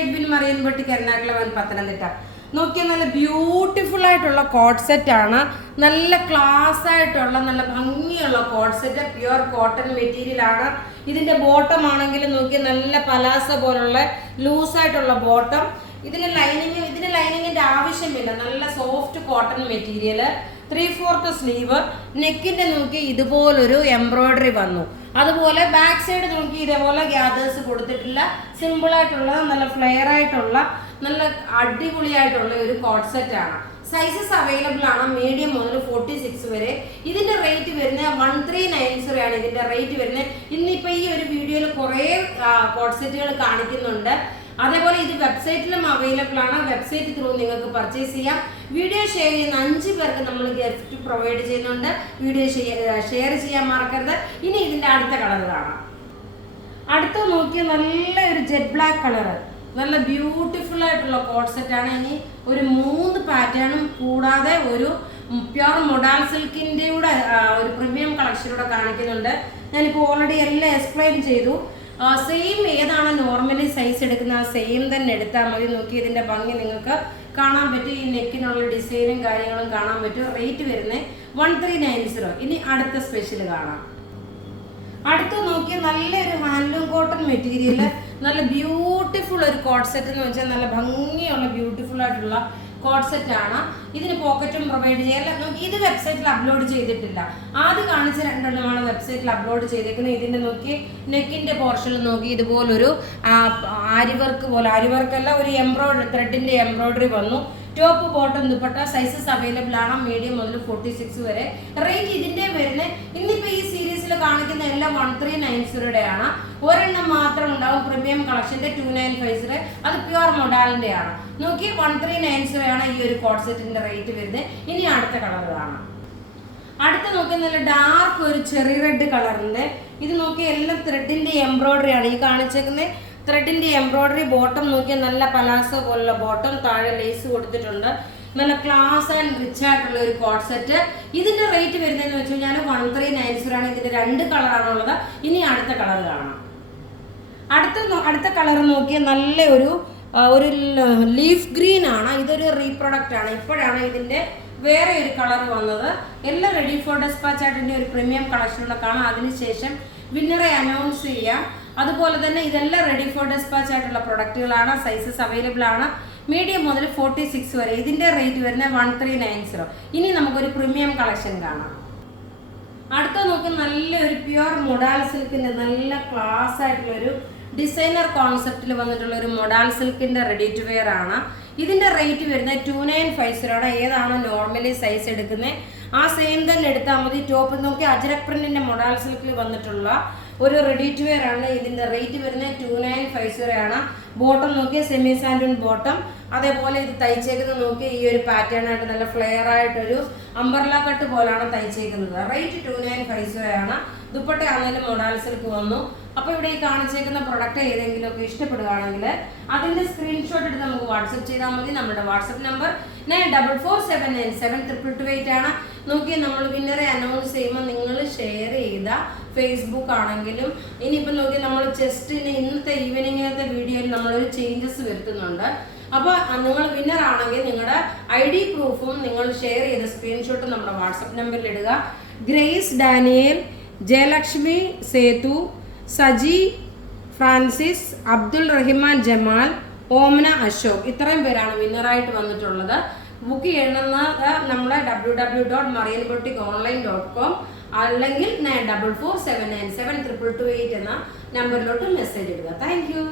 State win മറിയൻ boutique Ernakulam Pathanamthitta. നോക്കിയാൽ നല്ല beautiful ആയിട്ടുള്ള കോഡ് സെറ്റ് ആണ്. നല്ല ക്ലാസ് ആയിട്ടുള്ള നല്ല ഭംഗിയുള്ള code set, pure cotton material ആണ്. ഇതിന്റെ ബോട്ടം ആണെങ്കിൽ നോക്കിയാൽ നല്ല പലാസ പോലുള്ള ലൂസായിട്ടുള്ള ബോട്ടം. ഇതിന് ലൈനിങ്ങിന്റെ ആവശ്യമില്ല. നല്ല സോഫ്റ്റ് കോട്ടൺ മെറ്റീരിയൽ. 3/4 സ്ലീവ്. നെക്കിന്റെ നോക്കി ഇതുപോലൊരു എംബ്രോയിഡറി വന്നു. അതുപോലെ ബാക്ക് സൈഡ് നോക്കി ഇതേപോലെ ഗ്യാദേഴ്സ് കൊടുത്തിട്ടില്ല. സിമ്പിൾ ആയിട്ടുള്ള നല്ല ഫ്ലെയർ ആയിട്ടുള്ള നല്ല അടിപൊളിയായിട്ടുള്ള ഒരു കോഡ് സെറ്റ് ആണ്. സൈസസ് അവൈലബിൾ ആണ് മീഡിയം മുതൽ 46 വരെ. ഇതിന്റെ റേറ്റ് വരുന്നത് 1390 ആണ്. ഇതിന്റെ റേറ്റ് വരുന്നത് ഇന്നിപ്പോ ഈ ഒരു വീഡിയോയിൽ കുറേ കോഡ് സെറ്റുകൾ കാണിക്കുന്നുണ്ട്. അതേപോലെ ഇത് വെബ്സൈറ്റിലും അവൈലബിൾ ആണ്. വെബ്സൈറ്റ് ത്രൂ നിങ്ങൾക്ക് പർച്ചേസ് ചെയ്യാം. വീഡിയോ ഷെയർ ചെയ്യുന്ന 5 പേർക്ക് നമ്മൾ ഗിഫ്റ്റ് പ്രൊവൈഡ് ചെയ്യുന്നുണ്ട്. വീഡിയോ ഷെയർ ചെയ്യാൻ മറക്കരുത്. ഇനി ഇതിന്റെ അടുത്ത കളർ കാണാം. അടുത്ത നോക്കിയ നല്ല ഒരു ജെറ്റ് ബ്ലാക്ക് കളർ, നല്ല ബ്യൂട്ടിഫുൾ ആയിട്ടുള്ള കോഡ് സെറ്റ് ആണ്. ഇനി ഒരു 3 പാറ്റേണും കൂടാതെ ഒരു പ്യുർ മൊഡാൽ സിൽക്കിന്റെ കൂടെ ഒരു പ്രീമിയം കളക്ഷനൂടെ കാണിക്കുന്നുണ്ട്. ഞാനിപ്പോൾ ഓൾറെഡി എല്ലാം എക്സ്പ്ലെയിൻ ചെയ്തു. സെയിം ഏതാണ് നോർമലി സൈസ് എടുക്കുന്ന ആ സെയിം തന്നെ എടുത്താൽ മതി. നോക്കി ഇതിന്റെ ഭംഗി നിങ്ങൾക്ക് കാണാൻ പറ്റും. ഈ നെക്കിനുള്ള ഡിസൈനും കാര്യങ്ങളും കാണാൻ പറ്റും. റേറ്റ് വരുന്നത് 1390. ഇനി അടുത്ത സ്പെഷ്യൽ കാണാം. അടുത്ത് നോക്കിയ നല്ലൊരു ഹാൻഡ്ലൂം കോട്ടൺ മെറ്റീരിയൽ, നല്ല ബ്യൂട്ടിഫുൾ ഒരു കോഡ് സെറ്റ് എന്ന് വെച്ചാൽ നല്ല ഭംഗിയുള്ള ബ്യൂട്ടിഫുൾ ആയിട്ടുള്ള കോഡ് സെറ്റ് ആണ്. ഇതിന് പോക്കറ്റും പ്രൊവൈഡ് ചെയ്യാൻ നോക്കി. ഇത് വെബ്സൈറ്റിൽ അപ്ലോഡ് ചെയ്തിട്ടില്ല. ആദ്യം കാണിച്ച 2 വെബ്സൈറ്റിൽ അപ്ലോഡ് ചെയ്തേക്കുന്നത്. ഇതിന്റെ നോക്കി നെക്കിന്റെ പോർഷനിൽ നോക്കി ഇതുപോലൊരു ആരിവർക്ക് പോലെ, ആരിവർക്കല്ല ഒരു എംബ്രോയിഡറി ത്രെഡിന്റെ എംബ്രോയിഡറി വന്നു. Top bottom dupatta sizes available ആണ് മീഡിയം മുതൽ 46 വരെ. റേറ്റ് ഇതിന്റെ വരുന്നത് ഇന്നിപ്പോ ഈ സീരീസിൽ കാണിക്കുന്ന എല്ലാം 1390 ആണ്. ഒരെണ്ണം മാത്രം ഉണ്ടാവും പ്രീമിയം കളക്ഷന്റെ 2950. അത് പ്യുവർ മൊഡാലിന്റെ ആണ്. നോക്കി 1390 ആണ് ഈ ഒരു കോഡ് സെറ്റിന്റെ റേറ്റ് വരുന്നത്. ഇനി അടുത്ത കളർ കാണാം. അടുത്ത നോക്കി നല്ല ഡാർക്ക് ഒരു ചെറി റെഡ് കളറിന്റെ. ഇത് നോക്കി എല്ലാം ത്രെഡിന്റെ എംബ്രോയിഡറി ആണ് ഈ കാണിച്ചേക്കുന്നത്. ത്രെഡിന്റെ എംബ്രോയിഡറി. ബോട്ടം നോക്കിയാൽ നല്ല പലാസോ പോലുള്ള ബോട്ടം, താഴെ ലേസ് കൊടുത്തിട്ടുണ്ട്. നല്ല ക്ലാസ് ആൻഡ് റിച്ച് ആയിട്ടുള്ള ഒരു കോഡ് സെറ്റ്. ഇതിന്റെ റേറ്റ് വരുന്നതെന്ന് വെച്ച് കഴിഞ്ഞാൽ 1390 ആണ്. ഇതിന്റെ 2 കളറാണുള്ളത്. ഇനി അടുത്ത കളർ കാണാം. അടുത്ത കളർ നോക്കിയാൽ നല്ല ഒരു ലീഫ് ഗ്രീൻ ആണ്. ഇതൊരു റീപ്രൊഡക്റ്റ് ആണ്. ഇപ്പോഴാണ് ഇതിന്റെ വേറെ ഒരു കളർ വന്നത്. എല്ലാം റെഡി ഫോർ ഡെസ്പാച്ച് ആയിട്ട് ഒരു പ്രീമിയം കളക്ഷനുള്ള കാണാം. അതിനുശേഷം വിന്നറെ അനൗൺസ് ചെയ്യാം. അതുപോലെ തന്നെ ഇതെല്ലാം റെഡി ഫോർ ഡെസ്പാച്ച് ആയിട്ടുള്ള പ്രൊഡക്റ്റുകളാണ്. സൈസസ് അവൈലബിൾ ആണ് മീഡിയം മുതൽ 46 വരെ. ഇതിന്റെ റേറ്റ് വരുന്നത് 1390. ഇനി നമുക്കൊരു പ്രീമിയം കളക്ഷൻ കാണാം. അടുത്ത നോക്കി നല്ലൊരു പ്യുവർ മൊഡാൽ സിൽക്കിന്റെ നല്ല ക്ലാസ് ആയിട്ടുള്ള ഒരു ഡിസൈനർ കോൺസെപ്റ്റിൽ വന്നിട്ടുള്ള ഒരു മൊഡാൽ സിൽക്കിന്റെ റെഡി ടു വെയർ ആണ്. ഇതിന്റെ റേറ്റ് വരുന്നത് 2950 ആണ്. ഏതാണ് നോർമലി സൈസ് എടുക്കുന്നത് ആ സെയിം തന്നെ എടുത്താൽ മതി. ടോപ്പ് നോക്കി അജ്രക് പ്രിന്റിന്റെ മൊഡാൽ സിൽക്കിൽ വന്നിട്ടുള്ള ഒരു റെഡി ടു വെയർ ആണ്. ഇതിന്റെ റേറ്റ് വരുന്നത് 2950 ആണ്. ബോട്ടം നോക്കിയാൽ സെമി സാൻഡൂൺ ബോട്ടം. അതേപോലെ ഇത് തയ്ച്ചേക്കുന്നത് നോക്കി ഈ ഒരു പാറ്റേൺ ആയിട്ട് നല്ല ഫ്ലെയർ ആയിട്ടൊരു അംബർല കട്ട് പോലാണ് തയ്ച്ചേക്കുന്നത്. റേറ്റ് 2950 ആണ്. ദുപ്പട്ട ആണെങ്കിലും മൊഡാൽ സിൽക്ക് വന്നു. അപ്പോൾ ഇവിടെ ഈ കാണിച്ചേക്കുന്ന പ്രൊഡക്റ്റ് ഏതെങ്കിലുമൊക്കെ ഇഷ്ടപ്പെടുകയാണെങ്കിൽ അതിന്റെ സ്ക്രീൻഷോട്ട് എടുത്ത് നമുക്ക് വാട്സപ്പ് ചെയ്താൽ മതി. നമ്മുടെ വാട്സപ്പ് നമ്പർ 9447972228 ആണ്. നോക്കി നമ്മൾ വിന്നറെ അനൗൺസ് ചെയ്യുമ്പോൾ നിങ്ങൾ ഷെയർ ചെയ്ത ഫേസ്ബുക്ക് ആണെങ്കിലും ഇനിയിപ്പോൾ നോക്കി നമ്മൾ ജസ്റ്റിന് ഇന്നത്തെ ഈവനിങ്ങിനത്തെ വീഡിയോയിൽ നമ്മളൊരു ചേഞ്ചസ് വരുത്തുന്നുണ്ട്. അപ്പോൾ നിങ്ങൾ വിന്നർ ആണെങ്കിൽ നിങ്ങളുടെ ID പ്രൂഫും നിങ്ങൾ ഷെയർ ചെയ്ത സ്ക്രീൻഷോട്ടും നമ്മുടെ വാട്സപ്പ് നമ്പറിൽ ഇടുക. Grace Daniel, Jayalakshmi Sethu, Saji Francis, Abdul Rahiman Jamal, Omana Ashok, ഇത്രയും പേരാണ് വിന്നറായിട്ട് വന്നിട്ടുള്ളത്. ബുക്ക് ചെയ്യണമെന്നത് നമ്മളെ www.marianboutique.online.com അല്ലെങ്കിൽ 9447972228 എന്ന നമ്പറിലോട്ട് മെസ്സേജ് ഇടുക. Thank you.